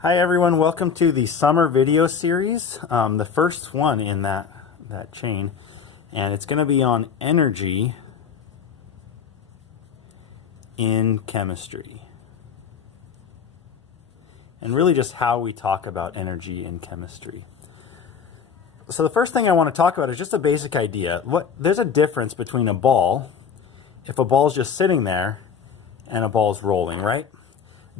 Hi everyone, welcome to the summer video series, the first one in that chain, and it's going to be on energy in chemistry, and really just how we talk about energy in chemistry. So the first thing I want to talk about is just a basic idea. There's a difference between a ball, if a ball is just sitting there, and a ball is rolling, right?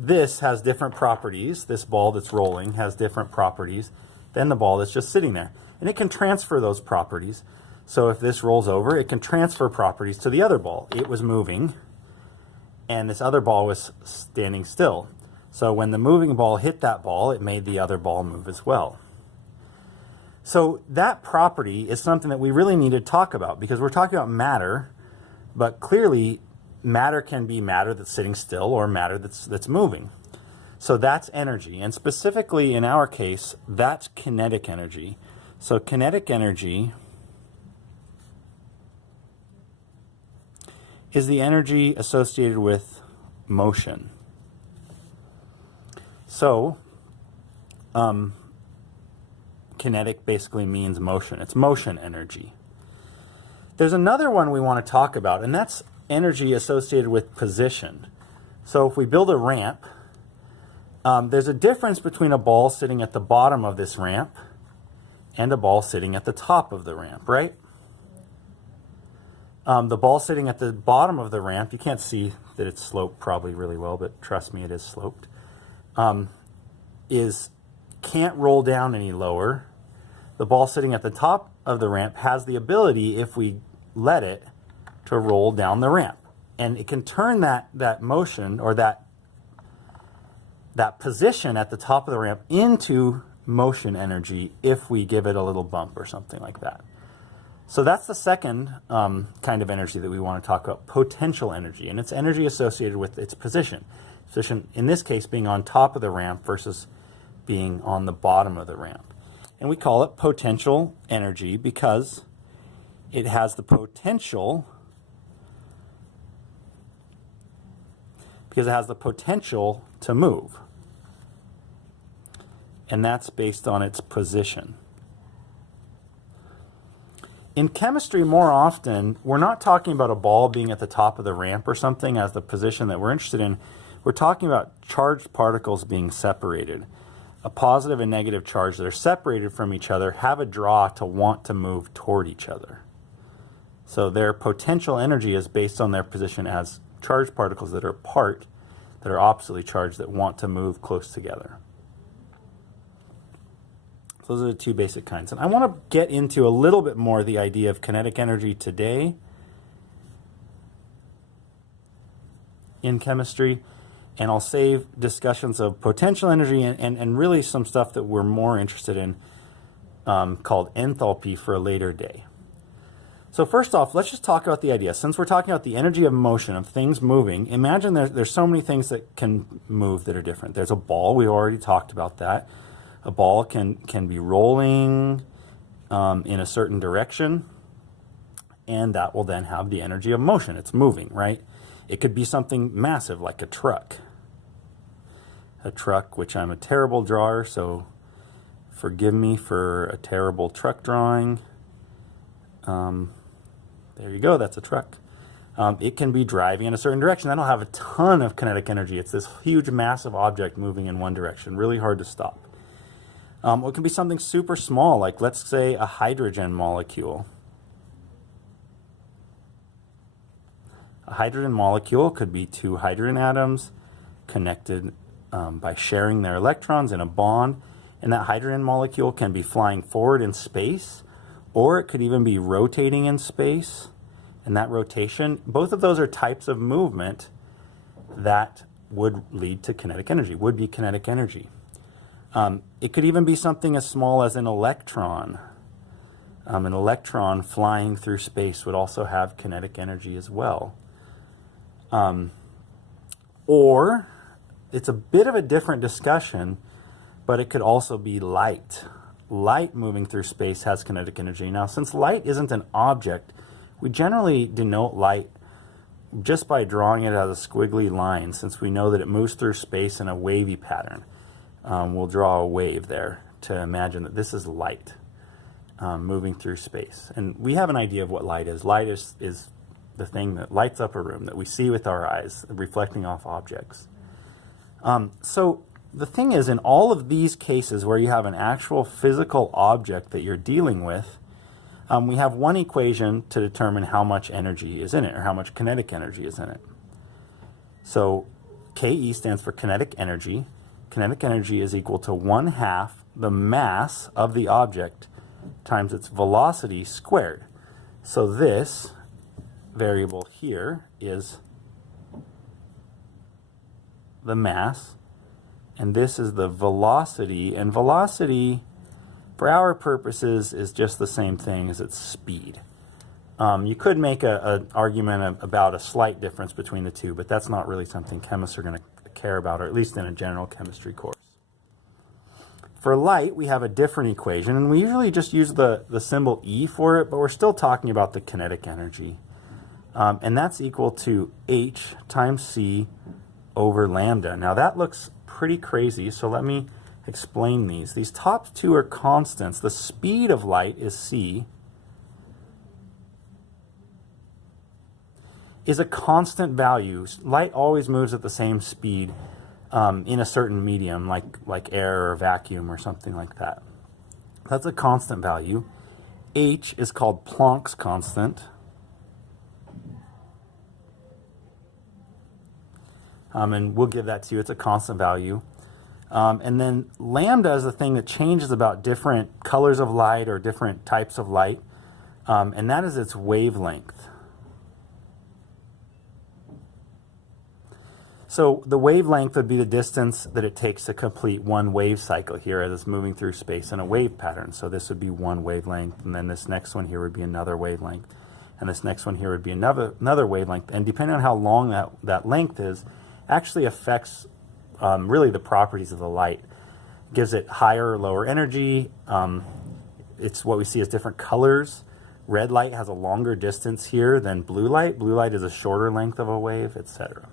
This has different properties. This ball that's rolling has different properties than the ball that's just sitting there. And it can transfer those properties. So if this rolls over, it can transfer properties to the other ball. It was moving, and this other ball was standing still. So when the moving ball hit that ball, it made the other ball move as well. So that property is something that we really need to talk about, because we're talking about matter, but clearly matter can be matter that's sitting still or matter that's moving. So that's energy, and specifically in our case, that's kinetic energy. So kinetic energy is the energy associated with motion. So kinetic basically means motion. It's motion energy. There's another one we want to talk about, and that's energy associated with position. So if we build a ramp, there's a difference between a ball sitting at the bottom of this ramp and a ball sitting at the top of the ramp, right? The ball sitting at the bottom of the ramp, you can't see that it's sloped probably really well, but trust me, it is sloped, can't roll down any lower. The ball sitting at the top of the ramp has the ability, if we let it, to roll down the ramp, and it can turn that motion, or that position at the top of the ramp, into motion energy if we give it a little bump or something like that. So that's the second kind of energy that we want to talk about, potential energy, and it's energy associated with its position. Position in this case being on top of the ramp versus being on the bottom of the ramp. And we call it potential energy because it has the potential to move. And that's based on its position. In chemistry, more often, we're not talking about a ball being at the top of the ramp or something as the position that we're interested in. We're talking about charged particles being separated. A positive and negative charge that are separated from each other have a draw to want to move toward each other. So their potential energy is based on their position as charged particles that are apart, that are oppositely charged, that want to move close together. So those are the two basic kinds. And I want to get into a little bit more the idea of kinetic energy today in chemistry, and I'll save discussions of potential energy and really some stuff that we're more interested in called enthalpy for a later day. So first off, let's just talk about the idea. Since we're talking about the energy of motion, of things moving, imagine there's so many things that can move that are different. There's a ball, we already talked about that. A ball can be rolling in a certain direction, and that will then have the energy of motion. It's moving, right? It could be something massive like a truck. A truck, which I'm a terrible drawer, so forgive me for a terrible truck drawing. There you go, that's a truck. It can be driving in a certain direction. That'll have a ton of kinetic energy. It's this huge, massive object moving in one direction, really hard to stop. It can be something super small, like let's say a hydrogen molecule. A hydrogen molecule could be two hydrogen atoms connected by sharing their electrons in a bond, and that hydrogen molecule can be flying forward in space, or it could even be rotating in space. And that rotation, both of those are types of movement that would lead to kinetic energy, would be kinetic energy. It could even be something as small as an electron. An electron flying through space would also have kinetic energy as well. Or it's a bit of a different discussion, but it could also be light. Light moving through space has kinetic energy. Now, since light isn't an object, we generally denote light just by drawing it as a squiggly line, since we know that it moves through space in a wavy pattern. we'll draw a wave there to imagine that this is light moving through space. And we have an idea of what light is. Light is the thing that lights up a room that we see with our eyes, reflecting off objects. So the thing is, in all of these cases where you have an actual physical object that you're dealing with, we have one equation to determine how much energy is in it, or how much kinetic energy is in it. So Ke stands for kinetic energy. Kinetic energy is equal to 1/2 the mass of the object times its velocity squared. So this variable here is the mass, and this is the velocity, and velocity for our purposes is just the same thing as its speed. You could make an argument about a slight difference between the two, but that's not really something chemists are going to care about, or at least in a general chemistry course. For light, we have a different equation, and we usually just use the symbol E for it, but we're still talking about the kinetic energy. And that's equal to H times C over lambda. Now that looks pretty crazy, so let me explain these. These top two are constants. The speed of light is c, is a constant value. Light always moves at the same speed in a certain medium, like air or vacuum or something like that. That's a constant value. H is called Planck's constant. And we'll give that to you. It's a constant value. And then lambda is the thing that changes about different colors of light or different types of light, and that is its wavelength. So the wavelength would be the distance that it takes to complete one wave cycle here as it's moving through space in a wave pattern. So this would be one wavelength, and then this next one here would be another wavelength, and this next one here would be another wavelength. And depending on how long that length is, actually affects really the properties of the light. It gives it higher or lower energy. It's what we see as different colors. Red light has a longer distance here than blue light. Blue light is a shorter length of a wave, etc.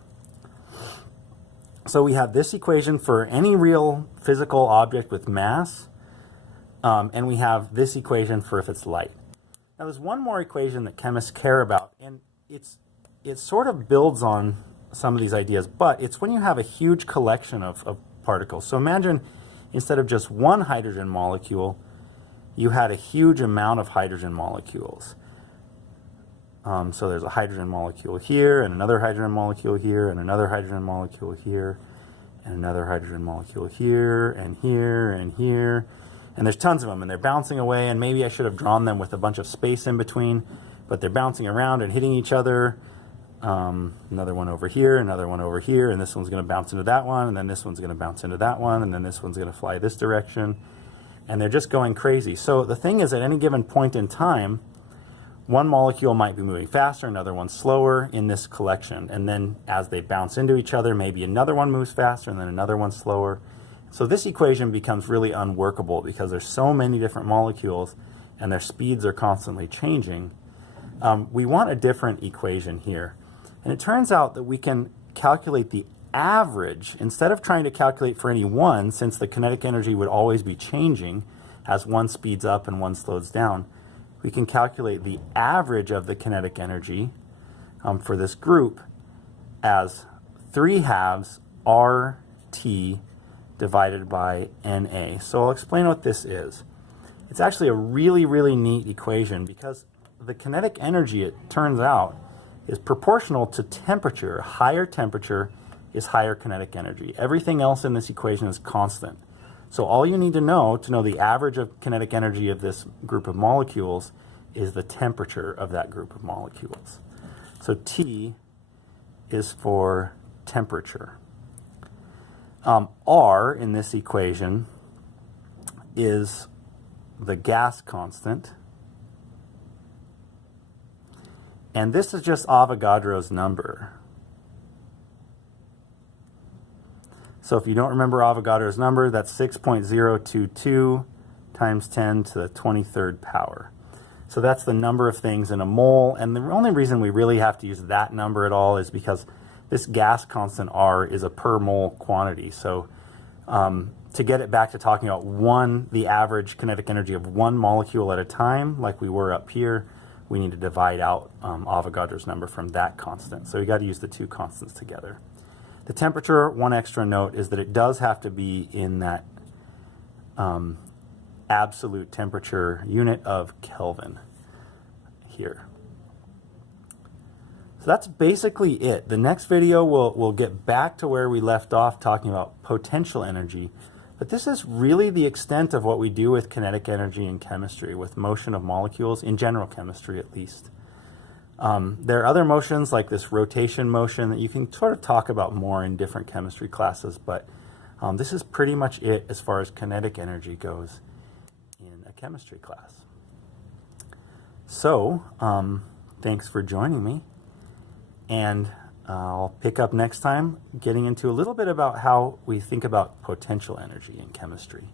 So we have this equation for any real physical object with mass, and we have this equation for if it's light. Now there's one more equation that chemists care about, and it sort of builds on some of these ideas, but it's when you have a huge collection of particles. So imagine instead of just one hydrogen molecule, you had a huge amount of hydrogen molecules. So there's a hydrogen molecule here, and another hydrogen molecule here, and another hydrogen molecule here, and another hydrogen molecule here, and here, and here. And there's tons of them, and they're bouncing away, and maybe I should have drawn them with a bunch of space in between, but they're bouncing around and hitting each other. Another one over here, another one over here, and this one's going to bounce into that one, and then this one's going to bounce into that one, and then this one's going to fly this direction, and they're just going crazy. So the thing is, at any given point in time, one molecule might be moving faster, another one slower in this collection, and then as they bounce into each other, maybe another one moves faster, and then another one slower. So this equation becomes really unworkable because there's so many different molecules, and their speeds are constantly changing. We want a different equation here. And it turns out that we can calculate the average, instead of trying to calculate for any one, since the kinetic energy would always be changing as one speeds up and one slows down, we can calculate the average of the kinetic energy for this group as 3/2 RT divided by NA. So I'll explain what this is. It's actually a really, really neat equation because the kinetic energy, it turns out, is proportional to temperature. Higher temperature is higher kinetic energy. Everything else in this equation is constant. So all you need to know the average of kinetic energy of this group of molecules is the temperature of that group of molecules. So T is for temperature. R in this equation is the gas constant. And this is just Avogadro's number. So if you don't remember Avogadro's number, that's 6.022 times 10 to the 23rd power. So that's the number of things in a mole. And the only reason we really have to use that number at all is because this gas constant R is a per mole quantity. So To get it back to talking about the average kinetic energy of one molecule at a time, like we were up here, we need to divide out Avogadro's number from that constant. So we got to use the two constants together. The temperature, one extra note, is that it does have to be in that absolute temperature unit of Kelvin here. So that's basically it. The next video we'll get back to where we left off talking about potential energy, but this is really the extent of what we do with kinetic energy in chemistry, with motion of molecules, in general chemistry at least. There are other motions like this rotation motion that you can sort of talk about more in different chemistry classes, but this is pretty much it as far as kinetic energy goes in a chemistry class. So, thanks for joining me, and I'll pick up next time getting into a little bit about how we think about potential energy in chemistry.